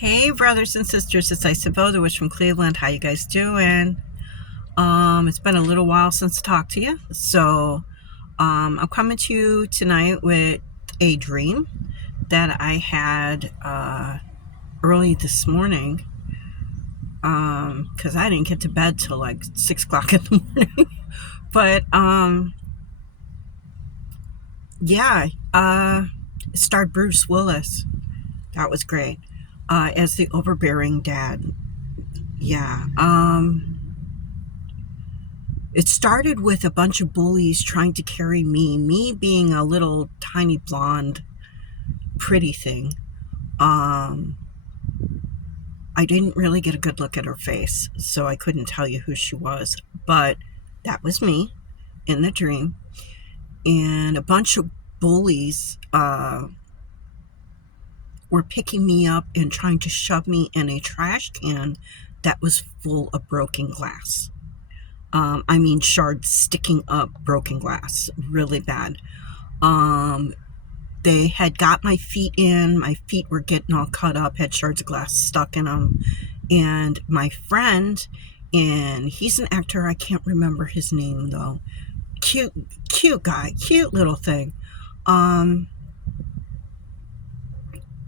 Hey, brothers and sisters, it's Isabella Wish from Cleveland. How you guys doing? It's been a little while since I talked to you, so I'm coming to you tonight with a dream that I had early this morning because I didn't get to bed till like 6 o'clock in the morning. But yeah, it starred Bruce Willis. That was great as the overbearing dad. Yeah. It started with a bunch of bullies trying to carry me being a little tiny blonde, pretty thing. I didn't really get a good look at her face, so I couldn't tell you who she was, but that was me in the dream. And a bunch of bullies were picking me up and trying to shove me in a trash can that was full of broken glass. Shards sticking up broken glass, really bad. They had got my feet in. My feet were getting all cut up, had shards of glass stuck in them. And my friend, and he's an actor, I can't remember his name though. Cute guy, cute little thing.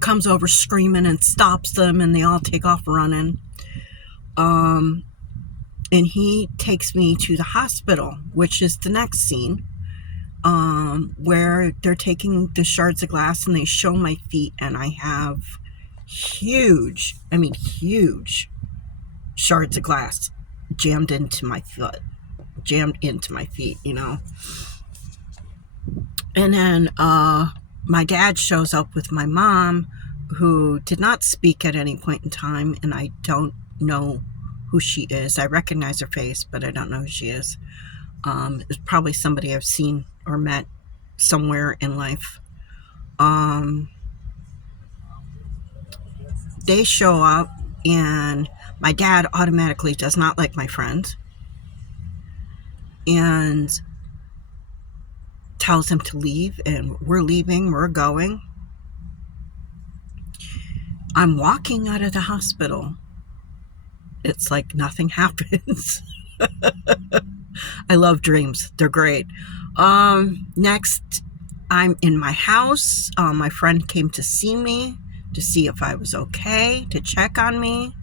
Comes over screaming and stops them, and they all take off running. And he takes me to the hospital, which is the next scene, where they're taking the shards of glass and they show my feet, and I have huge shards of glass jammed into my feet, And then my dad shows up with my mom, who did not speak at any point in time, and I don't know who she is. I recognize her face, but I don't know who she is. It's probably somebody I've seen or met somewhere in life. They show up, and my dad automatically does not like my friend and tells him to leave, and we're leaving, we're going. I'm walking out of the hospital. It's like nothing happens. I love dreams. They're great. Next, I'm in my house. My friend came to see me to see if I was okay, to check on me.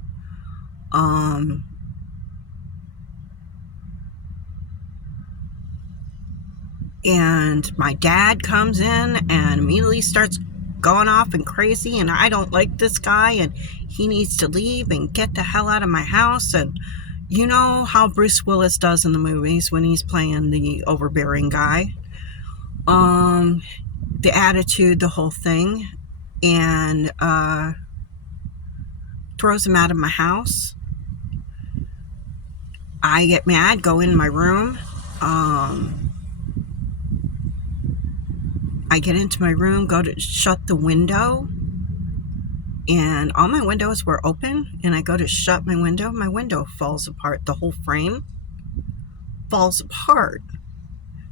And my dad comes in and immediately starts going off and crazy, and I don't like this guy, and he needs to leave and get the hell out of my house. And you know how Bruce Willis does in the movies when he's playing the overbearing guy. The attitude, the whole thing, and throws him out of my house. I get mad, go in my room. I get into my room, go to shut the window, and all my windows were open, and I go to shut my window falls apart. The whole frame falls apart.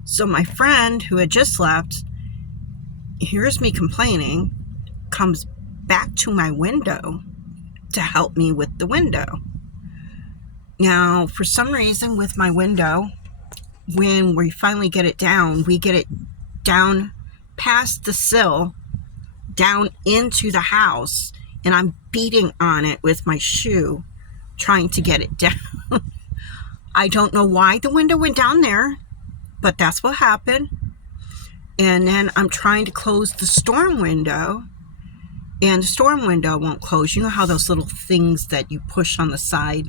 So my friend, who had just left, hears me complaining, comes back to my window to help me with the window. Now, for some reason with my window, when we finally get it down, we get it down past the sill, down into the house, and I'm beating on it with my shoe, trying to get it down. I don't know why the window went down there, but that's what happened. And then I'm trying to close the storm window, and the storm window won't close. You know how those little things that you push on the side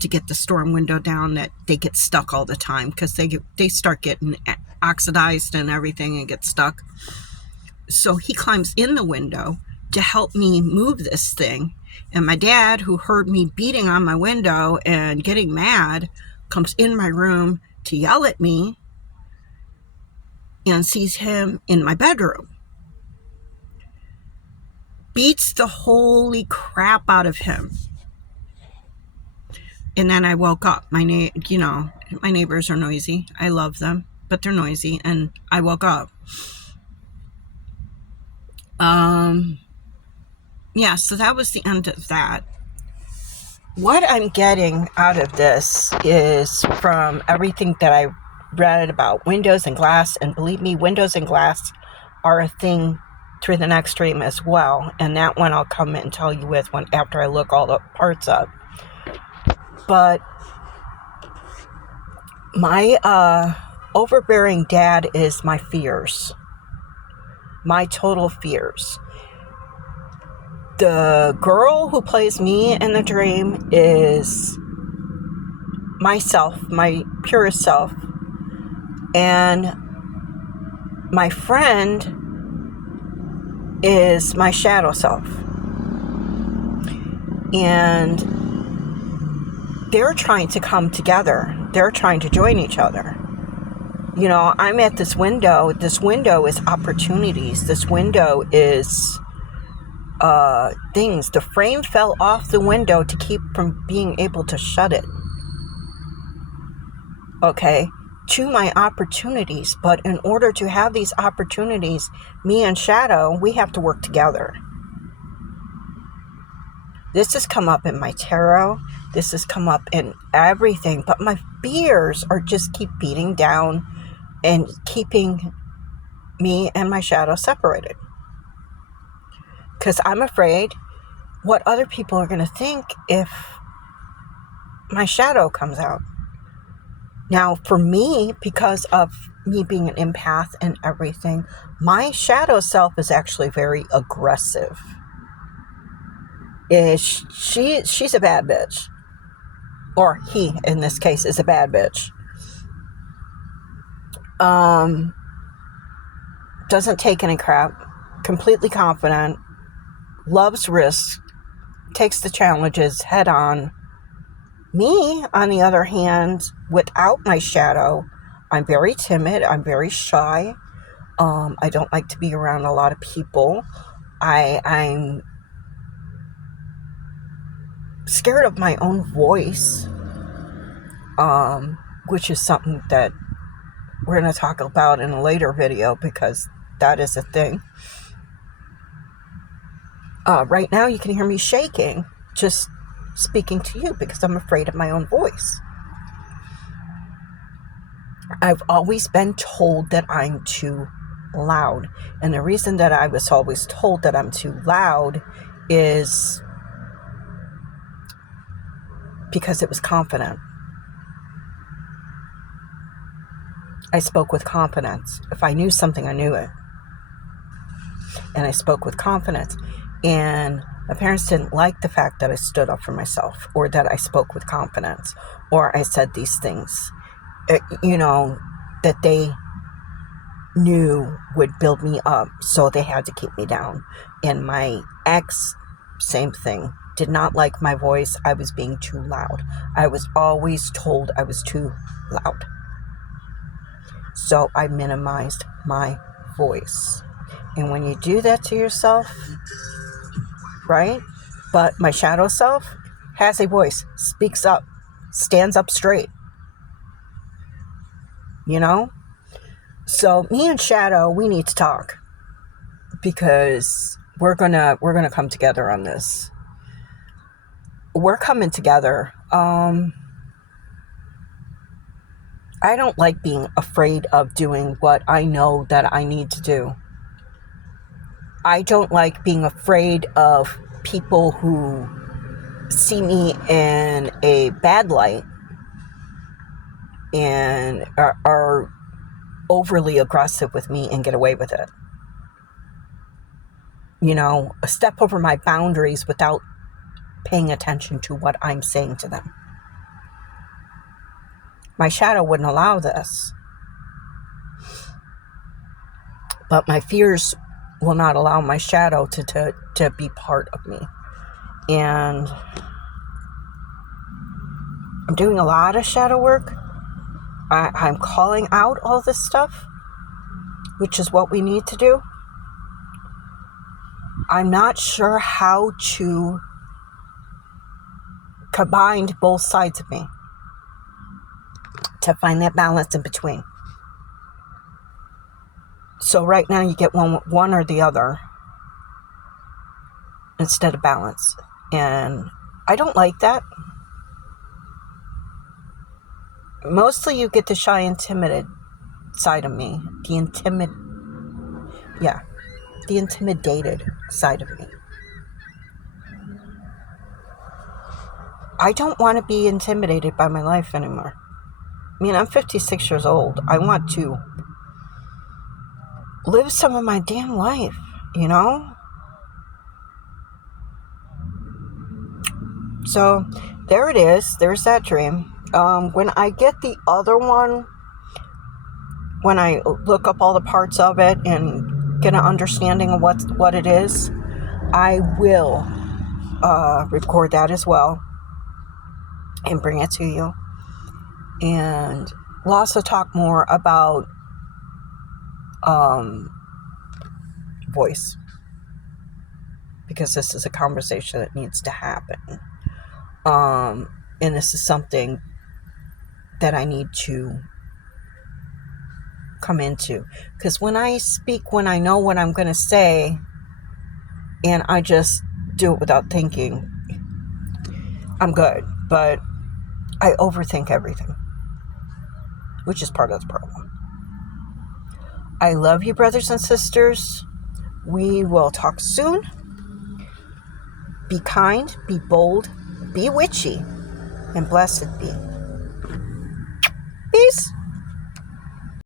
to get the storm window down, that they get stuck all the time because they start getting oxidized and everything and get stuck. So he climbs in the window to help me move this thing. And my dad, who heard me beating on my window and getting mad, comes in my room to yell at me and sees him in my bedroom. Beats the holy crap out of him. And then I woke up. My neighbors are noisy. I love them, but they're noisy. And I woke up. yeah, so that was the end of that. What I'm getting out of this is from everything that I read about windows and glass, and believe me, windows and glass are a thing through the next dream as well, and that one I'll come and tell you with when after I look all the parts up. But my overbearing dad is my fears, my total fears. The girl who plays me in the dream is myself, my purest self, and my friend is my shadow self. And they're trying to come together. They're trying to join each other. You know, I'm at this window. This window is opportunities. This window is things. The frame fell off the window to keep from being able to shut it. Okay, to my opportunities. But in order to have these opportunities, me and Shadow, we have to work together. This has come up in my tarot. This has come up in everything. But my fears are just keep beating down and keeping me and my shadow separated. Because I'm afraid what other people are going to think if my shadow comes out. Now, for me, because of me being an empath and everything, my shadow self is actually very aggressive. She's a bad bitch. Or he, in this case, is a bad bitch. Doesn't take any crap. Completely confident. Loves risk. Takes the challenges head on. Me, on the other hand, without my shadow, I'm very timid. I'm very shy. I don't like to be around a lot of people. I'm scared of my own voice, which is something that we're going to talk about in a later video because that is a thing. Right now, you can hear me shaking, just speaking to you because I'm afraid of my own voice. I've always been told that I'm too loud. And the reason that I was always told that I'm too loud is because it was confident. I spoke with confidence. If I knew something, I knew it. And I spoke with confidence. And my parents didn't like the fact that I stood up for myself or that I spoke with confidence or I said these things, that they knew would build me up. So they had to keep me down. And my ex, same thing, did not like my voice. I was being too loud. I was always told I was too loud. So I minimized my voice. And when you do that to yourself, right? But my shadow self has a voice, speaks up, stands up straight. So me and Shadow, we need to talk because we're gonna come together on this. We're coming together. I don't like being afraid of doing what I know that I need to do. I don't like being afraid of people who see me in a bad light and are overly aggressive with me and get away with it. Step over my boundaries without paying attention to what I'm saying to them. My shadow wouldn't allow this. But my fears will not allow my shadow to be part of me. And I'm doing a lot of shadow work. I'm calling out all this stuff, which is what we need to do. I'm not sure how to combine both sides of me to find that balance in between. So right now you get one or the other. instead of balance. And I don't like that. Mostly you get the shy, intimidated side of me. The intimidated side of me. I don't want to be intimidated by my life anymore. I mean, I'm 56 years old. I want to live some of my damn life, you know? So, there it is. There's that dream. When I get the other one, when I look up all the parts of it and get an understanding of what it is, I will record that as well and bring it to you. And we'll also talk more about voice, because this is a conversation that needs to happen. And this is something that I need to come into. Because when I speak, when I know what I'm going to say, and I just do it without thinking, I'm good. But I overthink everything, which is part of the problem. I love you, brothers and sisters. We will talk soon. Be kind, be bold, be witchy, and blessed be. Peace.